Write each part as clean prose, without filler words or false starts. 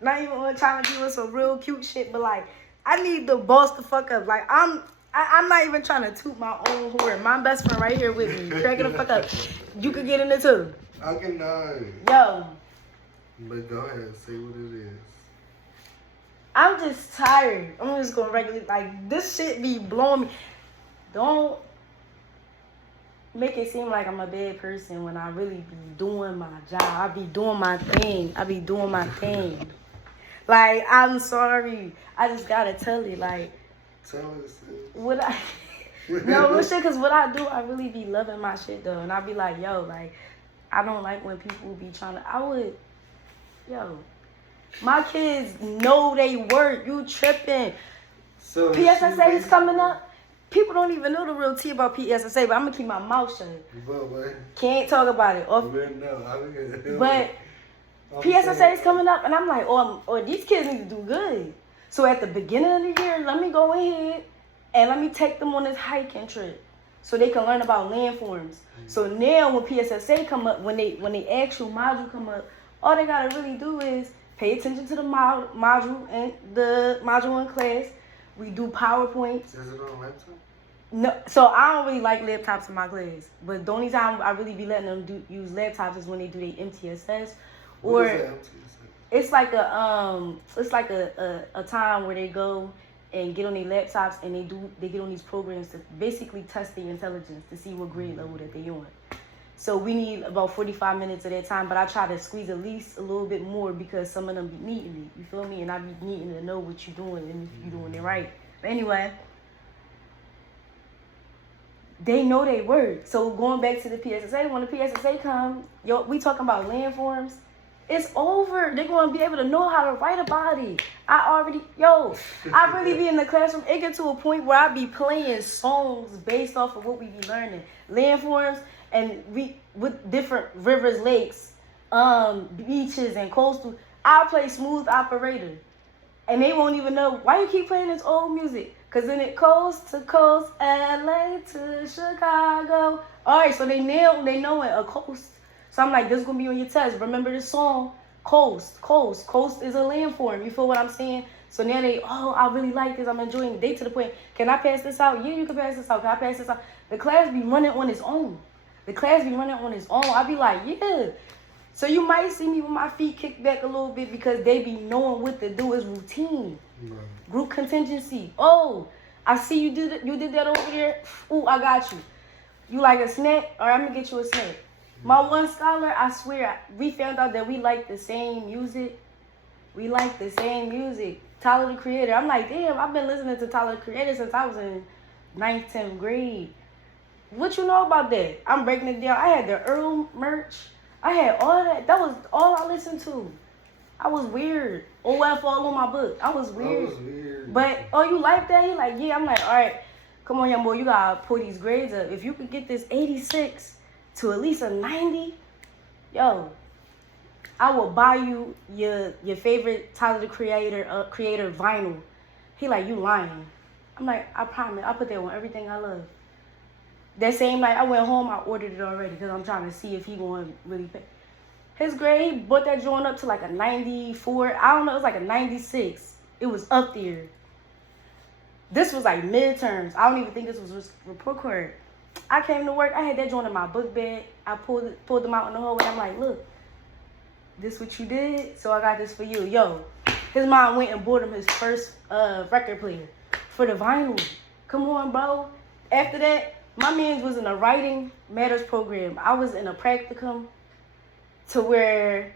Not even on trying to do some real cute shit, but like I need to boss the fuck up. Like I'm not even trying to toot my own horn. My best friend right here with me, cracking the fuck up. You could get in it too. I cannot. Yo. But go ahead, say what it is. I'm just tired. I'm just gonna regularly like this shit be blowing me. Don't make it seem like I'm a bad person when I really be doing my job. I be doing my thing. Like, I'm sorry. I just gotta tell it. Like, tell us. What I no real shit, cause what I do, I really be loving my shit though, and I be like, yo, like, I don't like when people be trying to. My kids know they work. You tripping? So PSSA is coming up. People don't even know the real tea about PSSA, but I'm gonna keep my mouth shut. Can't talk about it. But PSSA is coming up, and I'm like, oh, these kids need to do good. So at the beginning of the year, let me go ahead and let me take them on this hiking trip, so they can learn about landforms. So now when PSSA come up, when the actual module come up, all they gotta really do is pay attention to the module and the module in class. We do PowerPoints. Is it on laptop? No, so I don't really like laptops in my class. But the only time I really be letting them use laptops is when they do their MTSS. Or what is that, MTSS? It's like a time where they go and get on their laptops and they get on these programs to basically test their intelligence to see what grade level that they on. So we need about 45 minutes of that time, but I try to squeeze at least a little bit more because some of them be needing me. You feel me? And I be needing to know what you're doing and if you're doing it right. But anyway, they know they work. So going back to the PSSA, when the PSSA come, we talking about landforms. It's over. They're going to be able to know how to write about it. I really be in the classroom. It get to a point where I be playing songs based off of what we be learning. Landforms. And with different rivers, lakes, beaches, and coastal, I'll play Smooth Operator. And they won't even know, why you keep playing this old music? Because then it coast to coast, LA to Chicago. All right, so they know it, a coast. So I'm like, this is going to be on your test. Remember this song, Coast. Coast is a landform. You feel what I'm saying? So now I really like this. I'm enjoying it. They to the point, can I pass this out? Yeah, you can pass this out. Can I pass this out? The class be running on its own. I be like, yeah. So you might see me with my feet kicked back a little bit because they be knowing what to do. Is routine. Right. Group contingency. Oh, I see you did that over there. Ooh, I got you. You like a snack? All right, I'm going to get you a snack. My one scholar, I swear, we found out that we like the same music. Tyler, the Creator. I'm like, damn, I've been listening to Tyler, the Creator since I was in 9th, 10th grade. What you know about that? I'm breaking it down. I had the Earl merch. I had all that. That was all I listened to. I was weird. OF all on my book. I was weird. But, you like that? He like, yeah. I'm like, all right, come on, young boy. You got to pull these grades up. If you could get this 86 to at least a 90, I will buy you your favorite Tyler, the Creator vinyl. He like, you lying. I'm like, I promise. I put that on everything I love. That same night, I went home, I ordered it already because I'm trying to see if he going to really pay. His grade, he brought that joint up to like a 94. I don't know, it was like a 96. It was up there. This was like midterms. I don't even think this was report card. I came to work, I had that joint in my book bag. I pulled them out in the hallway. I'm like, look, this what you did, so I got this for you. His mom went and bought him his first record player for the vinyl. Come on, bro. After that, my man was in a writing matters program. I was in a practicum to where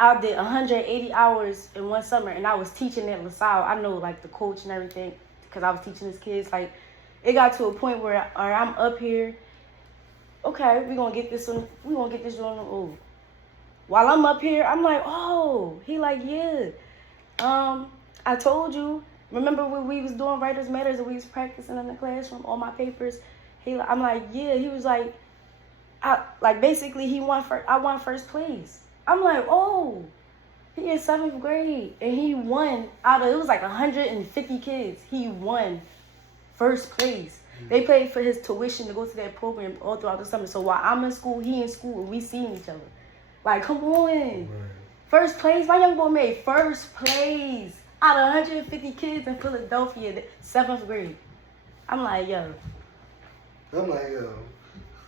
I did 180 hours in one summer, and I was teaching at LaSalle. I know, like, the coach and everything because I was teaching his kids. Like, it got to a point where I'm up here. Okay, we're going to get this on. We're going to get this on. Oh. While I'm up here, I'm like, oh. He like, yeah. I told you. Remember when we was doing Writers Matters and we was practicing in the classroom, all my papers? I'm like, yeah. He was like, basically he won I won first place. I'm like, oh, he in 7th grade and he won it was like 150 kids. He won first place. Mm-hmm. They paid for his tuition to go to that program all throughout the summer. So while I'm in school, he in school, and we seeing each other. Like, come on. Right. First place. My young boy made first place out of 150 kids in Philadelphia, 7th grade. I'm like, yo. I'm like, yo.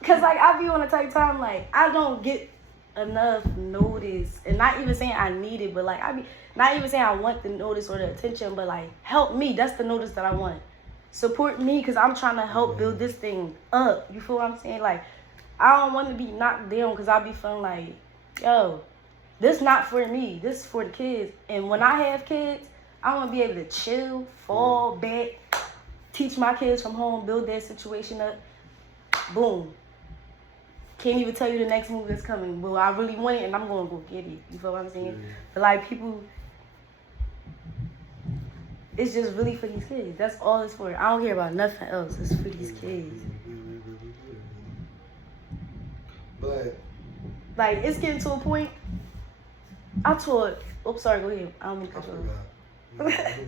Cause like I be on a tight time, like I don't get enough notice, and not even saying I need it, but like I be not even saying I want the notice or the attention, but like help me. That's the notice that I want. Support me, cause I'm trying to help build this thing up. You feel what I'm saying? Like I don't want to be knocked down, cause I be feeling like, yo, this not for me. This is for the kids. And when I have kids, I want to be able to chill, fall back, teach my kids from home, build their situation up. Boom. Can't even tell you the next move that's coming. Well, I really want it, and I'm going to go get it. You feel what I'm saying? Yeah. But, like, people, it's just really for these kids. That's all it's for. I don't care about nothing else. It's for these kids. But, like, it's getting to a point. I taught. Oops, sorry, go ahead. I don't mean to I cut you forgot. off.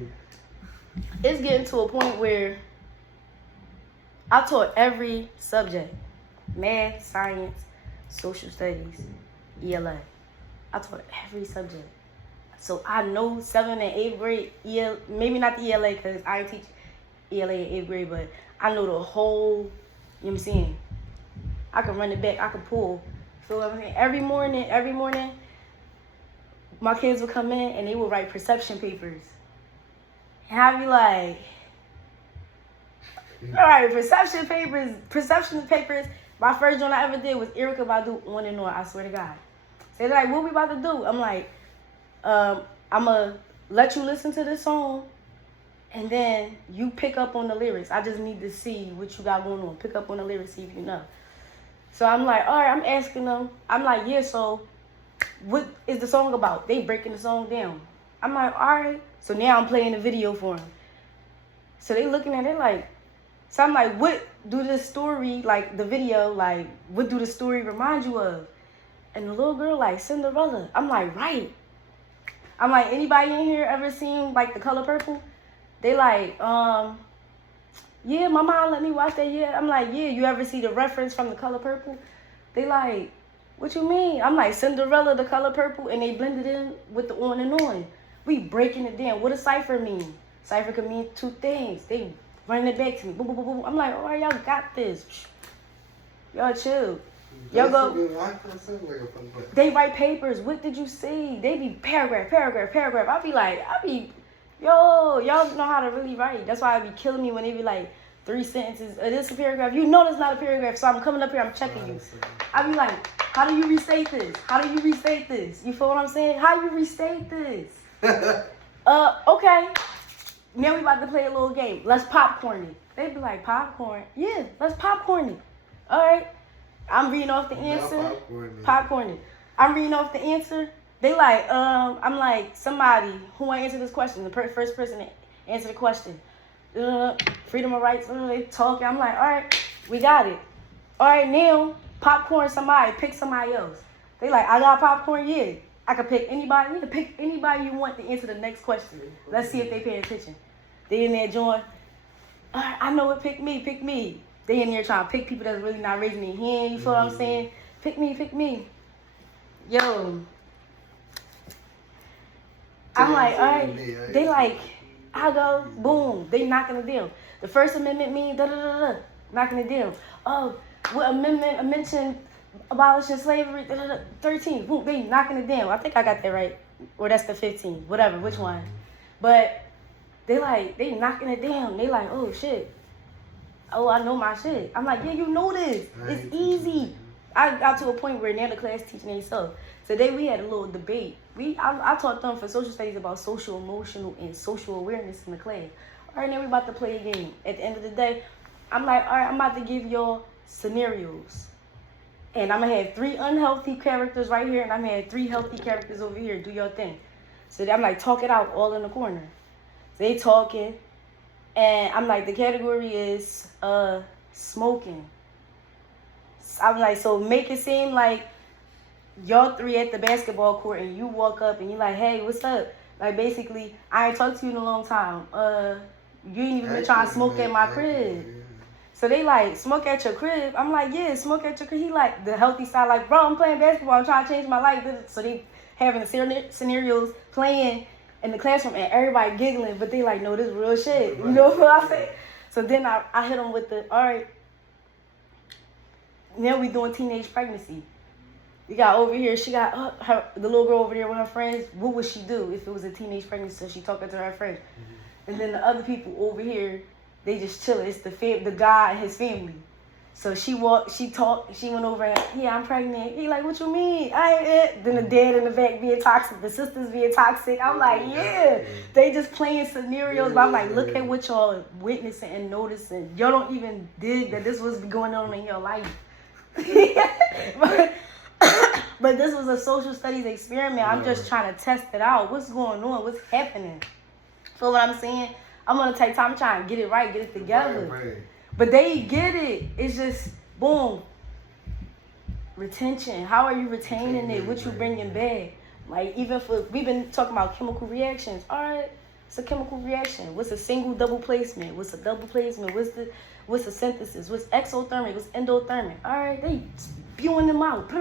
It's getting to a point where I taught every subject. Math, science, social studies, ELA. I taught every subject. So I know 7th and 8th grade, maybe not the ELA because I teach ELA in 8th grade, but I know the whole, you know what I'm saying? I can run it back, I can pull. Feel what I'm saying? Every morning, my kids would come in and they would write perception papers. And I'd be like, all right, perception papers. My first one I ever did was Erykah Badu, On and On, I swear to God. So they're like, what we about to do? I'm like, I'm going to let you listen to this song, and then you pick up on the lyrics. I just need to see what you got going on. Pick up on the lyrics, see if you know. So I'm like, all right, I'm asking them. I'm like, yeah, so what is the song about? They breaking the song down. I'm like, all right. So now I'm playing the video for them. So they looking at it like, so I'm like, what do the story, like the video, like, what do the story remind you of? And the little girl, like, Cinderella. I'm like, right. I'm like, anybody in here ever seen, like, The Color Purple? They like, yeah, my mom let me watch that, yeah. I'm like, yeah, you ever see the reference from The Color Purple? They like, what you mean? I'm like, Cinderella, The Color Purple, and they blended in with the On and On. We breaking it down. What does cipher mean? Cipher can mean two things. They running it back to me. Boom, boom, boom, boom. I'm like, all right, y'all got this. Y'all chill. Y'all go. They write papers. What did you see? They be paragraph. I be like, yo, y'all know how to really write. That's why it be killing me when they be like 3 sentences. This a paragraph. You know that's not a paragraph. So I'm coming up here. I'm checking you. I be like, how do you restate this? How do you restate this? You feel what I'm saying? How you restate this? Okay. Now we about to play a little game. Let's popcorn it. They be like, popcorn? Yeah, let's popcorn it. All right. I'm reading off the answer. Popcorn it. I'm reading off the answer. They like, I'm like, somebody who want to answer this question. The first person to answer the question. Freedom of rights. They talking. I'm like, all right, we got it. All right, now popcorn somebody. Pick somebody else. They like, I got popcorn. Yeah, I can pick anybody. You can pick anybody you want to answer the next question. Let's see if they pay attention. They in there join. All right, I know it. Pick me. They in there trying to pick people that's really not raising their hand. You feel what I'm saying? Pick me. Yo. I'm like, all right. They like, I go, boom. They knocking it down. The First Amendment means da-da-da-da. Knocking it down. Oh, what amendment mentioned abolishing slavery? Da-da-da. 13. Boom, they knocking it down. I think I got that right. Or that's the 15. Whatever, which one. But they like, they knocking it down. They like, oh, shit. Oh, I know my shit. I'm like, yeah, you know this. It's easy. I got to a point where now the class teaching themselves. Today we had a little debate. I taught them for social studies about social, emotional, and social awareness in the class. All right, now we about to play a game. At the end of the day, I'm like, all right, I'm about to give y'all scenarios. And I'm going to have 3 unhealthy characters right here, and I'm going to have 3 healthy characters over here. Do your thing. So I'm like, talk it out all in the corner. So they talking. And I'm like, the category is smoking. I'm like, so make it seem like y'all 3 at the basketball court and you walk up and you're like, hey, what's up? Like, basically, I ain't talked to you in a long time. You ain't even been trying to smoke at my crib. So they like, smoke at your crib? I'm like, yeah, smoke at your crib. He like, the healthy side, like, bro, I'm playing basketball. I'm trying to change my life. So they having the scenarios playing in the classroom and everybody giggling, but they like, no, this real shit. You know what I say? So then I hit them with the, all right, now we doing teenage pregnancy. We got over here, she got the little girl over there with her friends. What would she do if it was a teenage pregnancy? So she talking to her friend. And then the other people over here, they just chilling. It's the guy and his family. So she went over and, yeah, I'm pregnant. He like, what you mean? I ain't it. Then the dad in the back being toxic, the sisters being toxic. I'm like, yeah. They just playing scenarios, but I'm like, look at what y'all witnessing and noticing. Y'all don't even dig that this was going on in your life. But this was a social studies experiment. I'm just trying to test it out. What's going on? What's happening? So what I'm saying, I'm going to take time trying to get it right, get it together. Right. But they get it. It's just, boom, retention. How are you retaining it? What you bringing back? Like, even for, we've been talking about chemical reactions. All right, it's a chemical reaction. What's a single double placement? What's a double placement? What's the synthesis? What's exothermic? What's endothermic? All right, they spewing them out.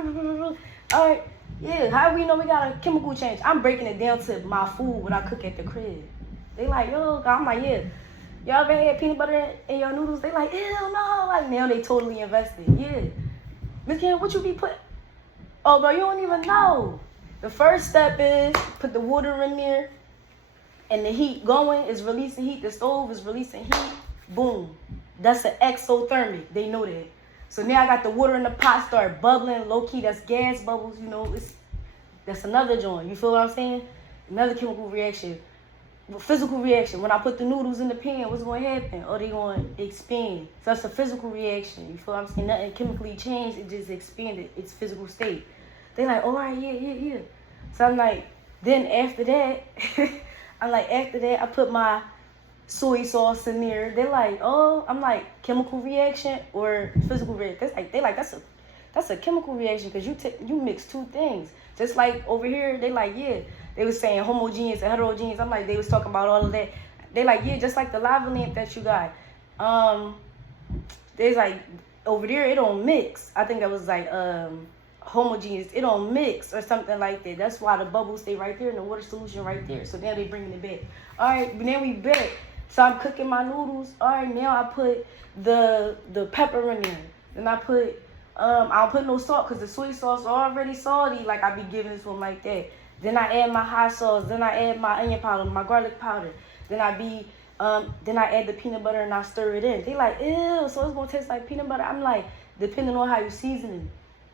All right, yeah, how we know we got a chemical change? I'm breaking it down to my food, what I cook at the crib. They like, yo, I'm like, yeah. Y'all ever had peanut butter in your noodles? They like, ew, no. Like, now they totally invested. Yeah. Miss Kim, what you be put? Oh, bro, you don't even know. The first step is put the water in there, and the heat going is releasing heat. The stove is releasing heat. Boom. That's an exothermic. They know that. So now I got the water in the pot start bubbling. Low key, that's gas bubbles. You know, that's another joint. You feel what I'm saying? Another chemical reaction. Physical reaction. When I put the noodles in the pan, what's going to happen? Oh, they going to expand. So that's a physical reaction. You feel what I'm saying? Nothing chemically changed. It just expanded its physical state. They like, all right, yeah. So I'm like, then after that, I put my soy sauce in there. They're like, oh, I'm like, chemical reaction or physical reaction? They like that's a chemical reaction because you mix two things. Just like over here, they like, yeah. They was saying homogeneous and heterogeneous. I'm like, they was talking about all of that. They like, yeah, just like the lava lamp that you got. There's like, over there, it don't mix. I think that was like homogeneous. It don't mix or something like that. That's why the bubbles stay right there and the water solution right there. So now they bringing it back. All right, but then we back. So I'm cooking my noodles. All right, now I put the pepper in there. Then I put, I don't put no salt because the soy sauce already salty. Like I be giving it to them like that. Then I add my hot sauce. Then I add my onion powder, my garlic powder. Then I add the peanut butter and I stir it in. They like, ew, so it's gonna taste like peanut butter. I'm like, depending on how you season it.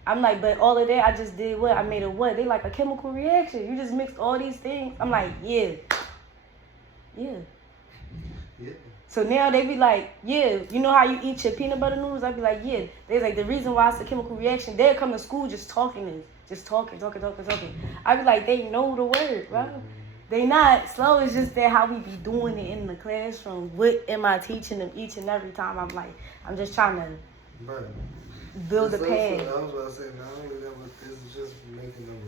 I'm like, but all of that I just did what? I made a what? They like a chemical reaction. You just mixed all these things. I'm like, yeah. So now they be like, yeah, you know how you eat your peanut butter noodles? I be like, yeah. They like, the reason why it's a chemical reaction, they'll come to school just talking this. Just talking. I be like, they know the word, bro. They not slow. It's just that how we be doing it in the classroom. What am I teaching them each and every time? I'm like, I'm just trying to build a pad. I was about to say, not only that, but this is just making them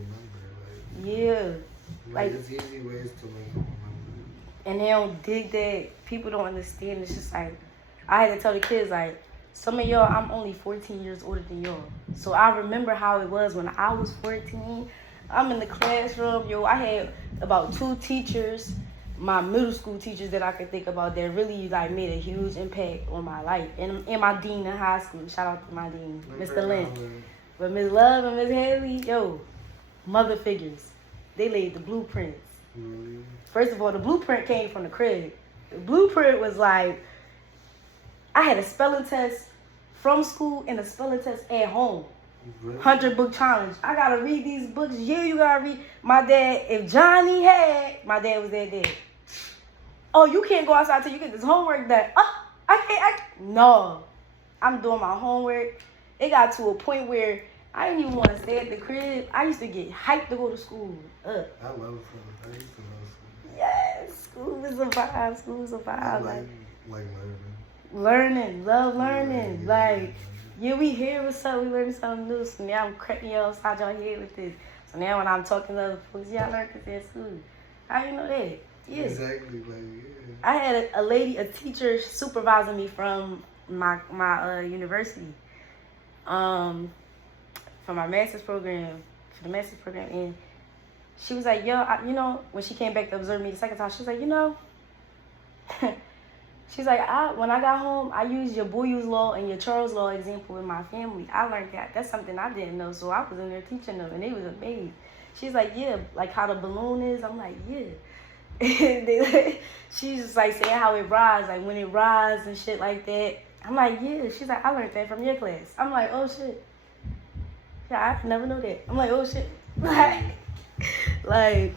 remember. Like it's easy ways to make them remember. And they don't dig that. People don't understand. It's just like, I had to tell the kids, like, some of y'all, I'm only 14 years older than y'all. So I remember how it was when I was 14. I'm in the classroom. I had about 2 teachers, my middle school teachers that I could think about that really like made a huge impact on my life. And my dean in high school. Shout out to my dean, Mr. Lynn. But Ms. Love and Ms. Haley, mother figures. They laid the blueprints. Mm-hmm. First of all, the blueprint came from the crib. The blueprint was like, I had a spelling test from school and a spelling test at home. 100 book challenge. I gotta read these books. Yeah, you gotta read. My dad, if Johnny had, my dad was that dad. Oh, you can't go outside till you get this homework done. I can't. No, I'm doing my homework. It got to a point where I didn't even want to stay at the crib. I used to get hyped to go to school. I love school. I used to love school. Yes, school is a vibe. School is a vibe. I like learning. Learning, love learning. We here, what's up? We learning something new. So now I'm cracking y'all upside y'all head with this. So now when I'm talking to other folks, I learned this at school. How you know that? Yeah. Exactly. I had a teacher supervising me from my university. For my master's program, and She was like, yo, you know, when she came back to observe me the second time, she was like, you know, she's like, when I got home, I used your Boyle's Law and your Charles Law example with my family. I learned that. That's something I didn't know, so I was in there teaching them, and they was amazed. She's like, yeah, like how the balloon is. I'm like, yeah. And she's just like saying how it rises, like when it rises and shit like that. I'm like, yeah. She's like, I learned that from your class. I'm like, oh shit. Yeah, I never know that. I'm like, oh shit. Like,